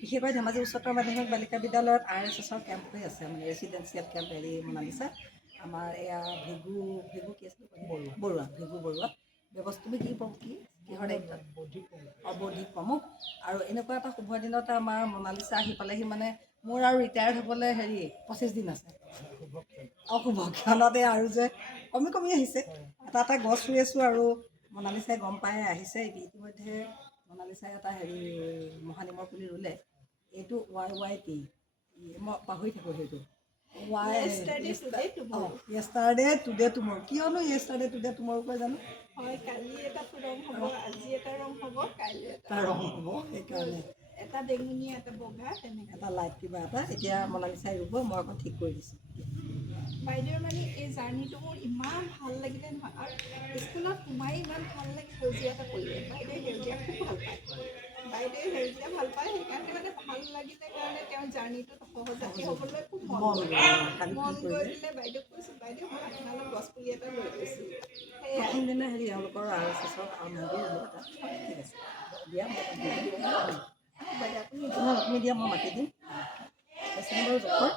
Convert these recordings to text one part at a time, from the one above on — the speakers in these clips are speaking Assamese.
বিশেষকৈ ধেমাজি উচ্চতৰ মাধ্যমিক বালিকা বিদ্যালয়ত RSSৰ কেম্প হৈ আছে, মানে ৰেচিডেঞ্চিয়েল কেম্প হেৰি মনালিছা। আমাৰ এয়া ভিগু কি আছিল বৰুৱা, ভিগু বৰুৱা ব্যৱস্থা। তুমি কিহৰ দায়িত্বত? বৌদ্ধিক প্ৰমুখ। আৰু এনেকুৱা এটা শুভ দিনতে আমাৰ মনালিছা আহি পালেহি, মানে মোৰ আৰু ৰিটায়াৰ্ড হ'বলৈ 25 দিন আছে। অশুভ ক্ষণতে আৰু যে কমি আহিছে। এটা গছ ৰুই আছোঁ আৰু মনালিছাই গম পাই আহিছে। ইতিমধ্যে মনালিছাই এটা মহানিমৰ পুলি ৰুলে। এইটো YYT, মই পাহৰি থাকোঁ সেইটো। য়েষ্টাৰডে টুডে টুমৰো। কিয়নো য়েষ্টাৰডে টুডে টুমৰো কয় জানো? হয়, কালি এটা ৰং হ'ব, আজি এটা ৰং হ'ব, কাইলৈ এটা ৰং হ'ব। সেইকাৰণে এটা বেঙুনী, এটা বগা, তেনেকৈ এটা লাইট কিবা এটা এতিয়া মনালিছাই ৰুব, মই অকণ ঠিক কৰি দিছোঁ। বাইদেউৰ মানে এই জাৰ্ণিটো মোৰ ইমান ভাল লাগিলে নহয়। আৰু স্কুলত সোমাই ইমান ভাল লাগে সেউজীয়া এটা পৰিৱেশ। বাইদেৱে সেউজীয়া খুব ভাল পায়। সেইকাৰণে মানে ভাল লাগিলে কাৰণে তেওঁৰ জাৰ্ণিটোত সহজাতি হ'বলৈ খুব মন গৈ দিলে। বাইদেউক কৈছোঁ, বাইদেউ মই আপোনালৈ গছ পুলি এটা লৈ গৈছোঁ। প্ৰথম দিনা এওঁলোকৰ RSSৰ মন্দিৰ এটা। ঠিক আছে, দিয়া মই বাইদেউ আপুনি তুমি দিয়া, মই মাতি দিম। পেচেণ্টৰ জোখৰ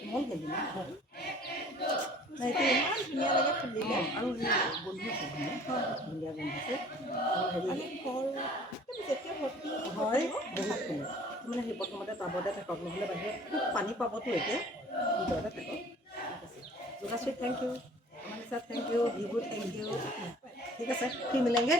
কোমল গেলি না হয়। এইটো ইমান ধুনীয়া লাগে ফুলিলে। আৰু গোন্ধ আছে, ধুনীয়া গোন্ধ আছে। মানে ঘৰ যেতিয়া ভৰ্তি হয়, বহুত ফুলে। মানে প্ৰথমতে টাবতে থাকক, নহ'লে বাহিৰত খুব পানী পাবতো এতিয়া, ভিতৰতে থাকক। ঠিক আছে, Yogashree thank you, Monalisa thank you, Bhibhu thank you. ঠিক আছে, ফিৰ মিলেংগে।